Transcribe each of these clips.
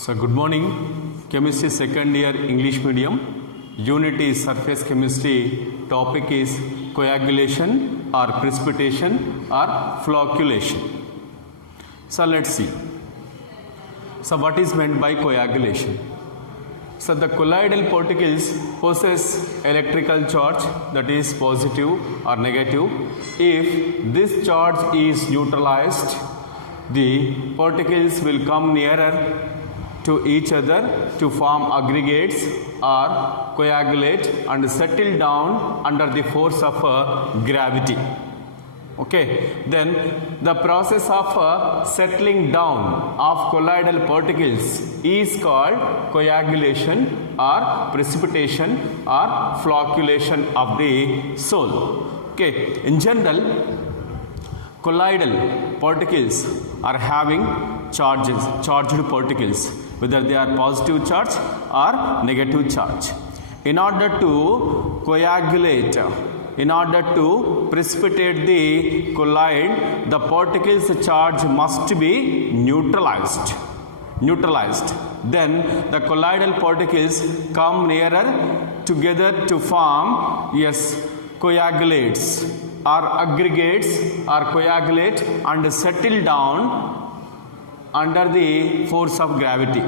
So good morning, chemistry second year English medium. Unit is surface chemistry. Topic is coagulation or precipitation or flocculation. So let's see. So what is meant by coagulation? So the colloidal particles possess electrical charge, that is positive or negative. If this charge is neutralized, the particles will come nearer to each other to form aggregates or coagulate and settle down under the force of gravity. Okay, then the process of settling down of colloidal particles is called coagulation or precipitation or flocculation of the soul. Okay, in general, colloidal particles are having charged particles, whether they are positive charge or negative charge. In order to coagulate, in order to precipitate the colloid, the particles charge must be neutralized. Then the colloidal particles come nearer together to form coagulates or aggregates or coagulate and settle down under the force of gravity.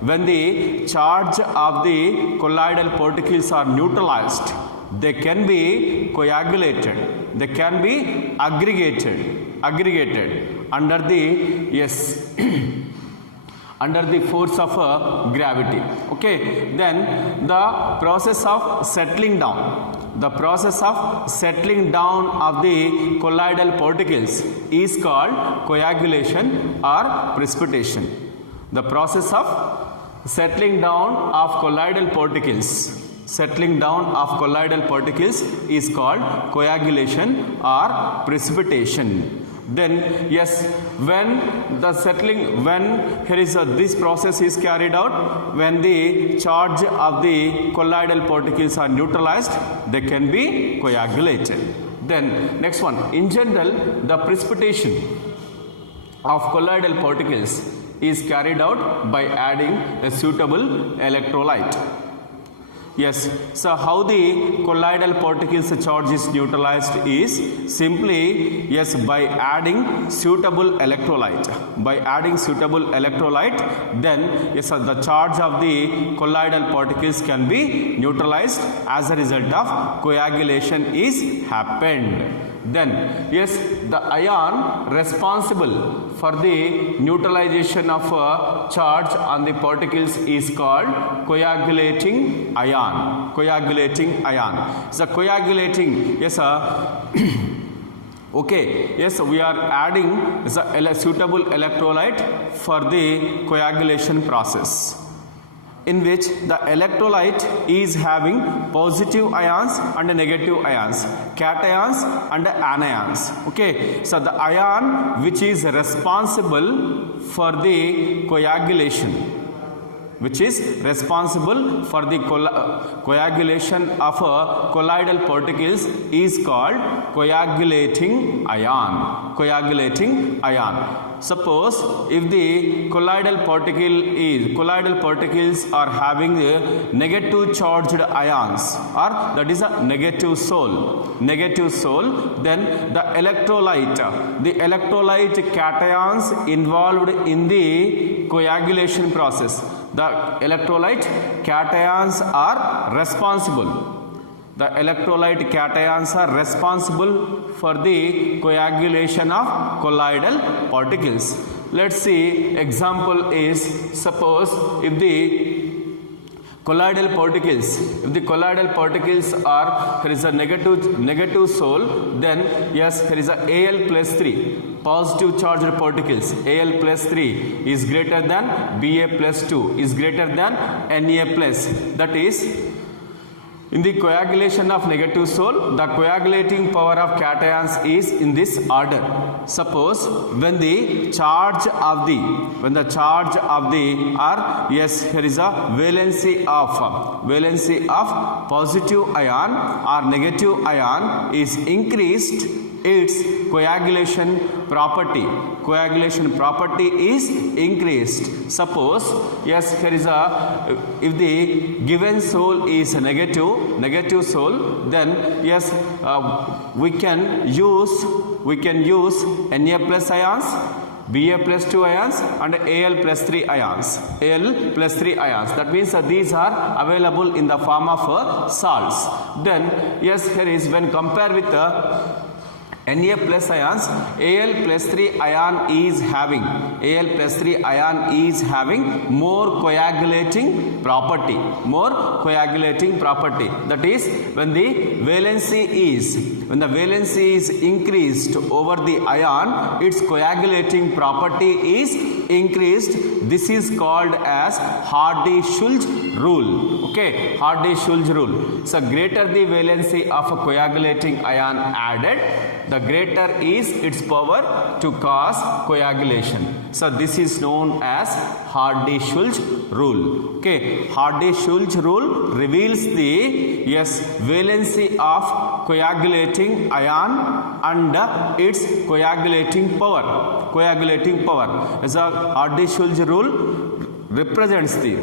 When the charge of the colloidal particles are neutralized, they can be coagulated, they can be aggregated under the under the force of gravity. Okay, then the process of settling down of the colloidal particles is called coagulation or precipitation. The process of settling down of colloidal particles is called coagulation or precipitation. Then when this process is carried out, when the charge of the colloidal particles are neutralized, they can be coagulated. Then next one, in general, the precipitation of colloidal particles is carried out by adding a suitable electrolyte. So how the colloidal particles charge is neutralized is simply by adding suitable electrolyte. Then the charge of the colloidal particles can be neutralized. As a result of coagulation is happened. Then the ion responsible for the neutralization of charge on the particles is called coagulating ion. So coagulating, we are adding a suitable electrolyte for the coagulation process, in which the electrolyte is having positive ions and negative ions, cations and anions. Okay, so the ion which is responsible for the coagulation, of colloidal particles is called coagulating ion. Suppose if the colloidal particles are having negative charged ions, or that is a negative soul, then the electrolyte cations involved in the coagulation process, the electrolyte cations are responsible. For the coagulation of colloidal particles. Let's see, example is, suppose if the colloidal particles are, there is a negative soul, then there is a Al plus 3, positive charged particles. Al plus 3 is greater than Ba plus 2 is greater than Na plus. That is, in the coagulation of negative soul, the coagulating power of cations is in this order. Suppose when the charge of the or here is a valency of positive ion or negative ion is increased, its coagulation property. Coagulation property is increased. Suppose, yes, here is a, if the given soul is negative soul, then yes, we can use Na plus ions, Ba plus 2 ions and Al plus 3 ions. Al plus 3 ions. That means these are available in the form of salts. Then, yes, here is when compared with Na plus ions, Al plus 3 ion is having more coagulating property. That is, when the valency is increased over the ion, its coagulating property is increased. This is called as Hardy-Schulze rule. Okay, Hardy-Schulze rule. So greater the valency of a coagulating ion added, the greater is its power to cause coagulation. So this is known as Hardy-Schulze rule. Okay, Hardy-Schulze rule reveals the valency of coagulating ion and its coagulating power. As a Hardy-Schulze rule reveals the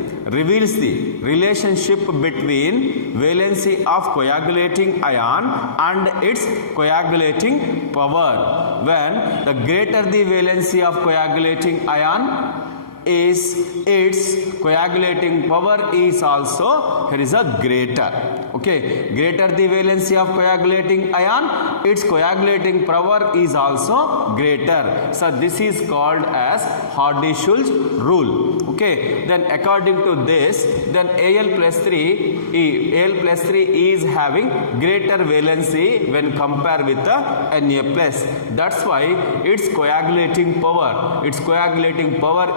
relationship between valency of coagulating ion and its coagulating power. When the greater the valency of coagulating ion is, its coagulating power is also here is a greater. Okay, greater the valency of coagulating ion, its coagulating power is also greater. So this is called as Hardy-Schulze rule. Okay, then according to this, then Al plus 3 is having greater valency when compared with the Na plus. That's why its coagulating power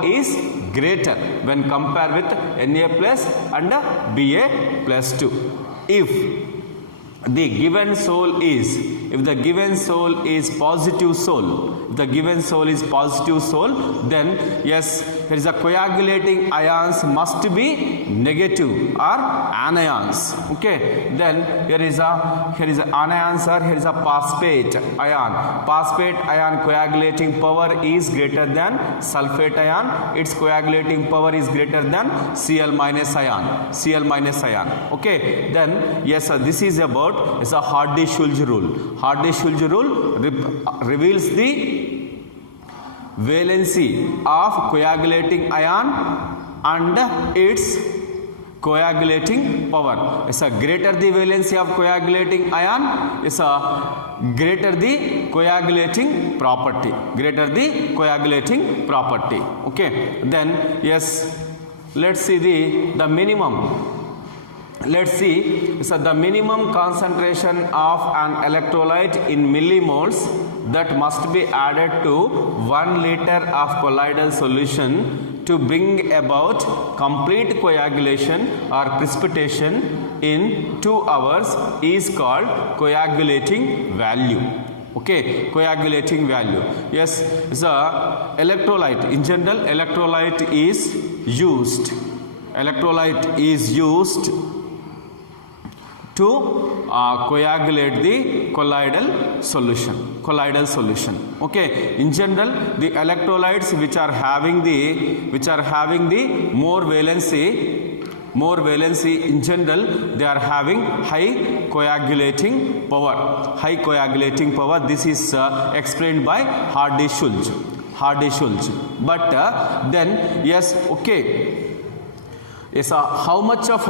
is greater when compared with Na plus and Ba plus 2. If the given soul is positive soul, then yes, there is a coagulating ions must be negative or anions. Okay, then here is anions, or here is a phosphate ion coagulating power is greater than sulfate ion, its coagulating power is greater than Cl minus ion. Okay, then yes, this is about a Hardy-Schulze rule. Hardy-Schulze rule reveals the valency of coagulating ion and its coagulating power. So greater the valency of coagulating ion, is greater the coagulating property. Okay, then yes, let's see the minimum. Let's see, so the minimum concentration of an electrolyte in millimoles that must be added to 1 liter of colloidal solution to bring about complete coagulation or precipitation in 2 hours is called coagulating value. Okay, coagulating value. Yes, the electrolyte, in general, electrolyte is used to coagulate the colloidal solution. Okay, in general, the electrolytes which are having the more valency, in general, they are having high coagulating power. This is explained by Hardy-Schulze. But then yes, okay, yes, how much of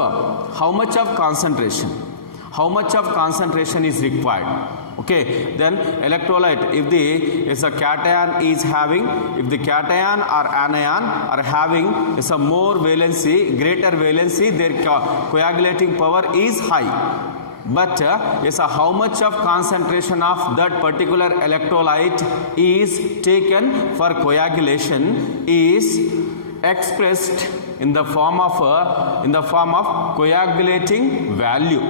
concentration is required? Okay, then electrolyte, if the cation is having, if the cation or anion are having some more valency, greater valency, their coagulating power is high. But yes, how much of concentration of that particular electrolyte is taken for coagulation is expressed in the form of coagulating value.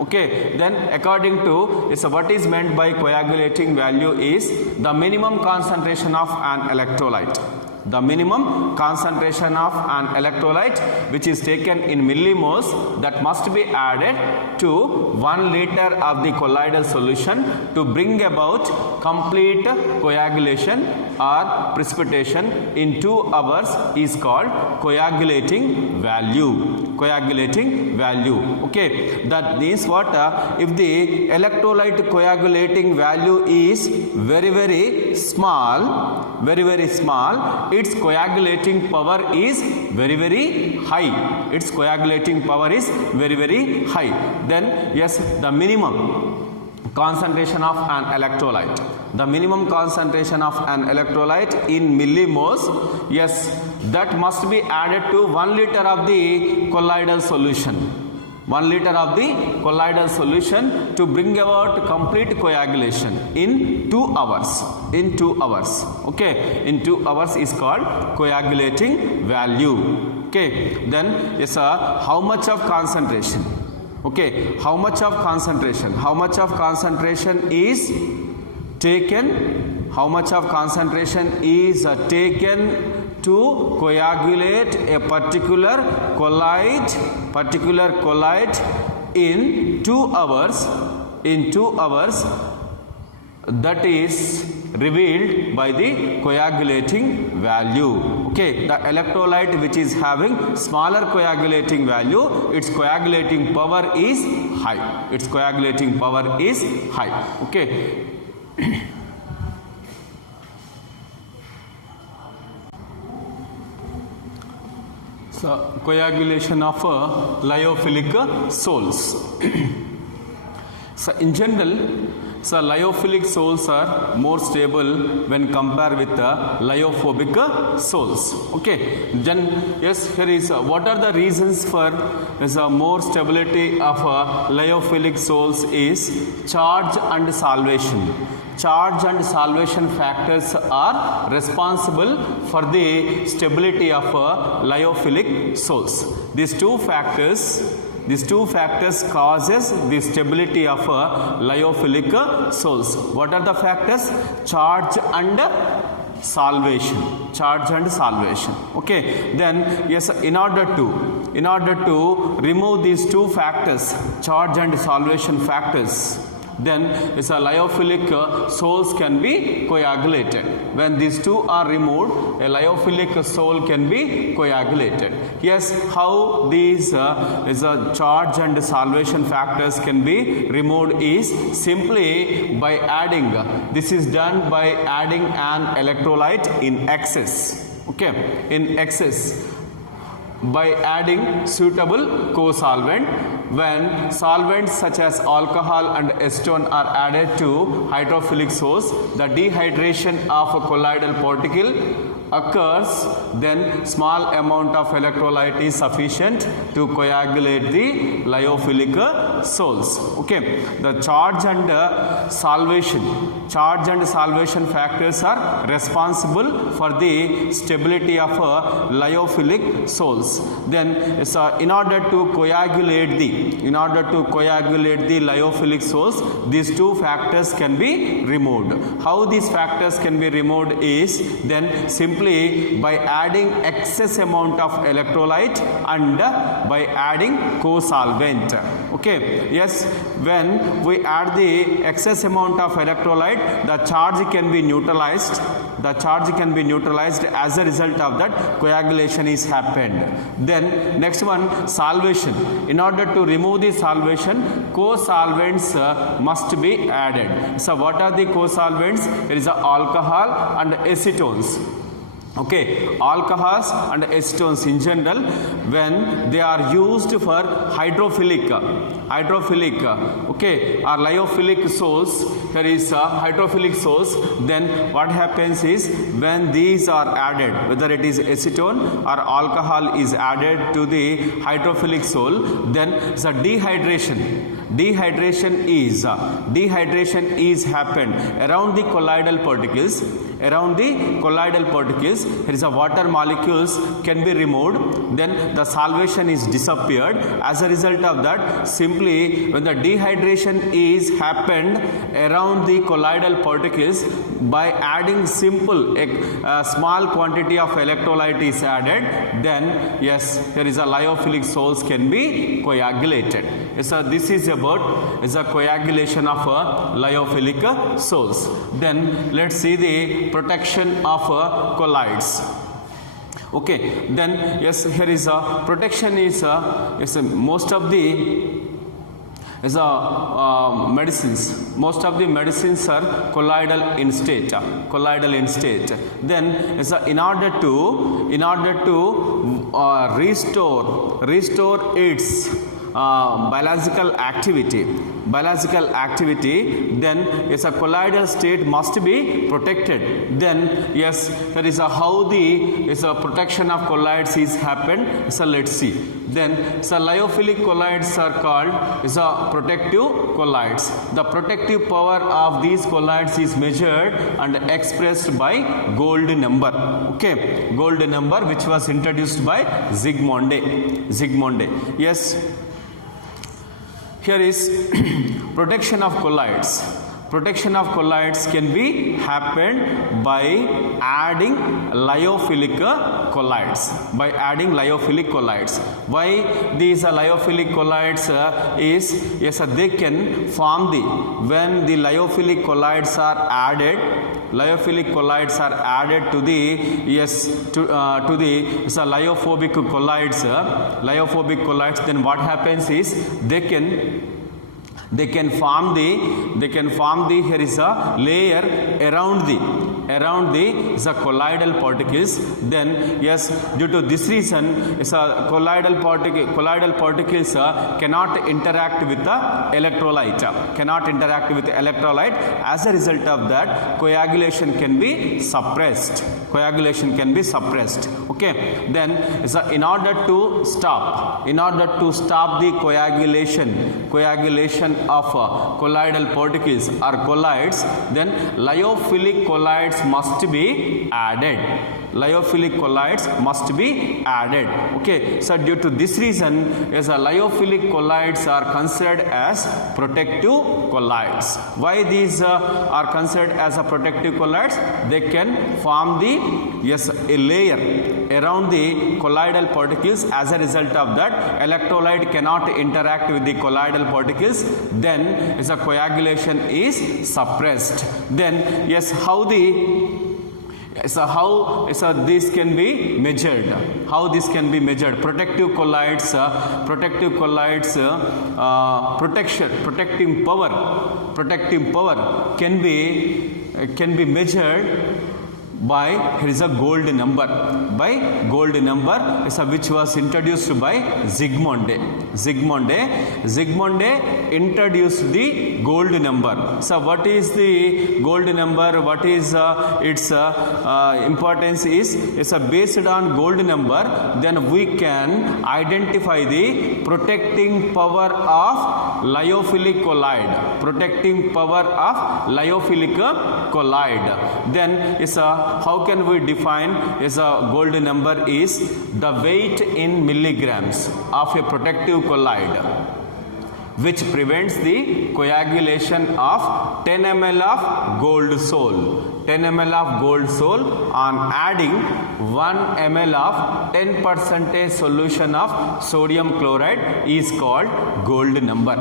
Okay, then according to what is meant by coagulating value is the minimum concentration of an electrolyte. The minimum concentration of an electrolyte which is taken in millimoles that must be added to 1 liter of the colloidal solution to bring about complete coagulation or precipitation in 2 hours is called coagulating value. Coagulating value. Okay, that means what? If the electrolyte coagulating value is very small, very small, its coagulating power is very high. Its coagulating power is very high. Then yes, the minimum concentration of an electrolyte. The minimum concentration of an electrolyte in millimoles, yes, that must be added to 1 liter of the colloidal solution. 1 liter of the colloidal solution to bring about complete coagulation in 2 hours. In 2 hours. Okay, in 2 hours is called coagulating value. Okay, then yes, how much of concentration? Okay, how much of concentration? How much of concentration is taken? How much of concentration is taken to coagulate a particular colloid in 2 hours? In 2 hours, that is revealed by the coagulating value. Okay, the electrolyte which is having smaller coagulating value, its coagulating power is high. Its coagulating power is high. Okay. So, coagulation of lyophilic sols. So, in general, so lyophilic sols are more stable when compared with lyophobic sols. Okay. Then yes, here is what are the reasons for more stability of lyophilic sols is charge and solvation. Charge and solvation factors are responsible for the stability of lyophilic sols. These two factors causes the stability of lyophilic sols. What are the factors? Charge and solvation. Charge and solvation. Okay. Then yes, in order to remove these two factors, charge and solvation factors, then is a lyophilic sols can be coagulated. When these two are removed, a lyophilic sol can be coagulated. Yes, how these charge and solvation factors can be removed is simply by adding. This is done by adding an electrolyte in excess. Okay, in excess, by adding suitable co-solvent. When solvents such as alcohol and acetone are added to hydrophilic sols, the dehydration of a colloidal particle occurs, then small amount of electrolyte is sufficient to coagulate the lyophilic sols. Okay, the charge and solvation factors are responsible for the stability of lyophilic sols. Then in order to coagulate the lyophilic sols, these two factors can be removed. How these factors can be removed is then simply by adding excess amount of electrolyte and by adding co-solvent. Okay, yes, when we add the excess amount of electrolyte, the charge can be neutralized. As a result of that, coagulation is happened. Then next one, solvation. In order to remove the solvation, co-solvents must be added. So what are the co-solvents? It is alcohol and acetones. Okay, alcohols and acetones in general, when they are used for hydrophilic, okay, or lyophilic sols, there is hydrophilic sols, then what happens is when these are added, whether it is acetone or alcohol is added to the hydrophilic sol, then the Dehydration is happened around the colloidal particles. Around the colloidal particles, there is a water molecules can be removed. Then the solvation is disappeared. As a result of that, simply when the dehydration is happened around the colloidal particles, by adding simple a small quantity of electrolyte is added, then yes, there is a lyophilic salts can be coagulated. So this is about is a coagulation of lyophilic salts. Then let's see the protection of colloids. Okay, then yes, here is a protection is most of the medicines. Most of the medicines are colloidal in state. Then in order to restore its biological activity, then yes, a colloidal state must be protected. Then yes, there is a how the protection of colloids is happened. So let's see. Then lyophilic colloids are called is a protective colloids. The protective power of these colloids is measured and expressed by gold number. Okay, gold number which was introduced by Zsigmondy. Yes. Here is protection of colloids. Protection of colloids can be happened by adding lyophilic colloids. Why these lyophilic colloids is yes, they can form when the lyophilic colloids are added. Lyophilic colloids are added to the lyophobic colloids. Then what happens is they can form the here is a layer around the colloidal particles. Then yes, due to this reason colloidal particles cannot interact with the electrolyte. As a result of that, coagulation can be suppressed. Okay, then in order to stop the coagulation of colloidal particles or colloids, then lyophilic colloids must be added. Okay, so due to this reason, lyophilic colloids are considered as protective colloids. Why these are considered as a protective colloids? They can form a layer around the colloidal particles. As a result of that, electrolyte cannot interact with the colloidal particles. Then coagulation is suppressed. Then yes, how this can be measured? Protective colloids protecting power can be measured by here is a gold number, which was introduced by Zsigmondy introduced the gold number. So what is the gold number? What is its importance is based on gold number, then we can identify the protecting power of lyophilic colloid. Then how can we define a gold number is the weight in milligrams of a protective colloid which prevents the coagulation of 10 ml of gold sol. 10 ml of gold sol on adding 1 ml of 10% solution of sodium chloride is called gold number.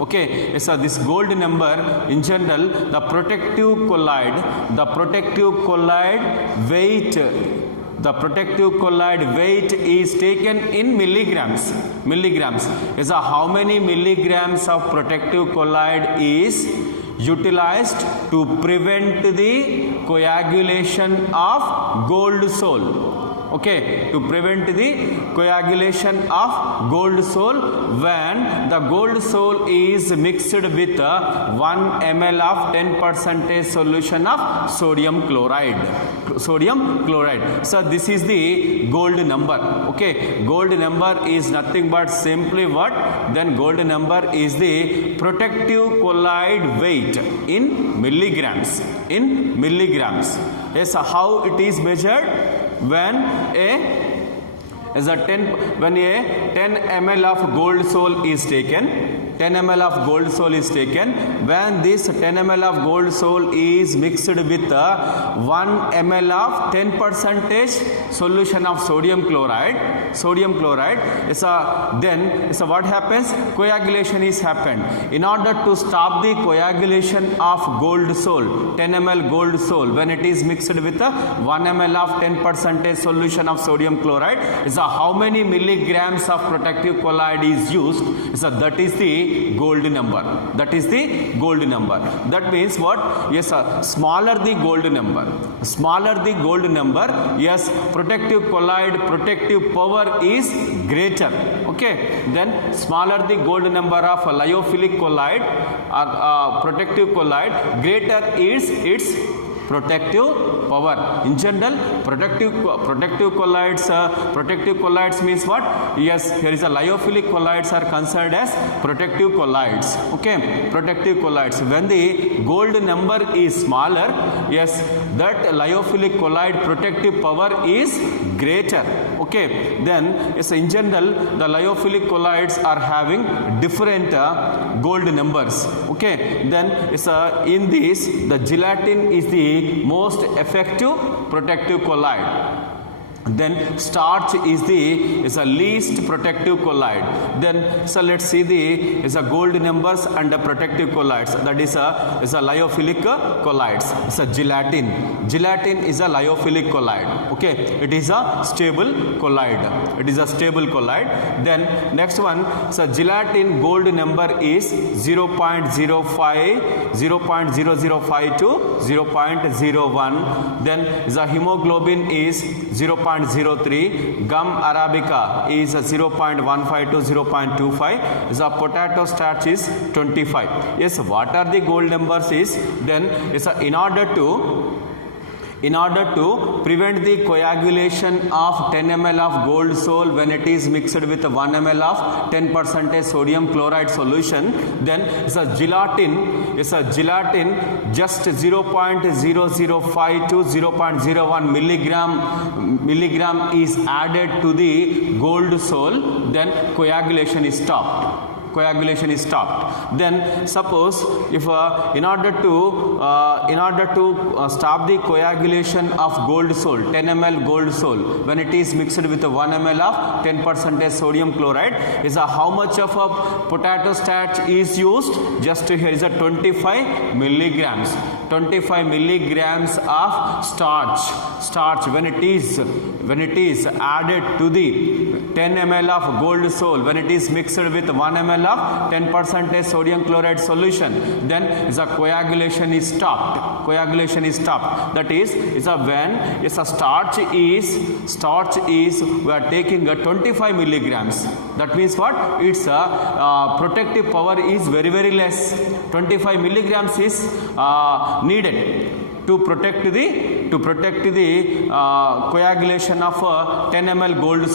Okay, so this gold number in general, the protective colloid weight is taken in milligrams. Is how many milligrams of protective colloid is utilized to prevent the coagulation of gold sol. Okay, to prevent the coagulation of gold sole when the gold sole is mixed with 1 ml of 10% solution of sodium chloride. So this is the gold number. Okay, gold number is nothing but simply what? Then gold number is the protective colloid weight in milligrams. Yes, how it is measured? When a 10 ml of gold sole is taken, 10 ml of gold sole is taken. When this 10 ml of gold sole is mixed with 1 ml of 10% solution of sodium chloride, then what happens? Coagulation is happened. In order to stop the coagulation of gold sole, 10 ml gold sole, when it is mixed with 1 ml of 10% solution of sodium chloride, how many milligrams of protective colloid is used? That is the gold number. That means what? Yes, smaller the gold number, yes, protective colloid protective power is greater. Okay, then smaller the gold number of lyophilic colloid or protective colloid, greater is its protective power. In general, protective colloids means what? Yes, here is a lyophilic colloids are considered as protective colloids. Okay, protective colloids. When the gold number is smaller, yes, that lyophilic colloid protective power is greater. Okay, then yes, in general, the lyophilic colloids are having different gold numbers. Okay, then yes, in this, the gelatin is the most effective protective colloid. Then starch is the least protective colloid. Then so let's see the gold numbers and the protective colloids. That is a lyophilic colloids. So gelatin is a lyophilic colloid. Okay, it is a stable colloid. Then next one, so gelatin gold number is 0.05 to 0.01. Then the hemoglobin is 0.03, gum arabica is 0.15 to 0.25, the potato starch is 25. Yes, what are the gold numbers is, then is in order to prevent the coagulation of 10 ml of gold sole when it is mixed with 1 ml of 10% sodium chloride solution, then gelatin just 0.005 to 0.01 milligram is added to the gold sole, then coagulation is stopped. Then suppose if in order to stop the coagulation of gold sole, 10 ml gold sole, when it is mixed with 1 ml of 10% sodium chloride, is how much of a potato starch is used? Just here is a 25 milligrams of starch when it is added to the 10 ml of gold sole, when it is mixed with 1 ml of 10% sodium chloride solution, then the coagulation is stopped. That is when starch is we are taking 25 milligrams. That means what? Its protective power is very less. 25 milligrams is needed to protect the coagulation of 10 ml gold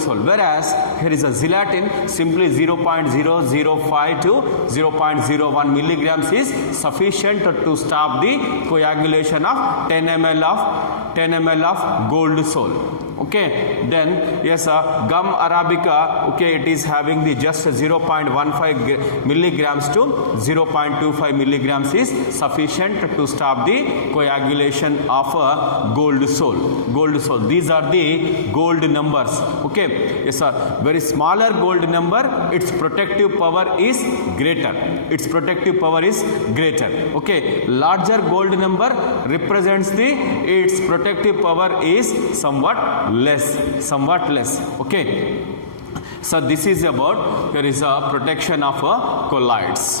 sole. Whereas here is a gelatin, simply 0.005 to 0.01 milligrams is sufficient to stop the coagulation of 10 ml of gold sole. Okay, then yes, gum arabica, okay, it is having the just 0.15 milligrams to 0.25 milligrams is sufficient to stop the coagulation of gold sole. These are the gold numbers. Okay, yes, very smaller gold number, its protective power is greater. Okay, larger gold number represents its protective power is somewhat less. Okay, so this is about there is a protection of colloids.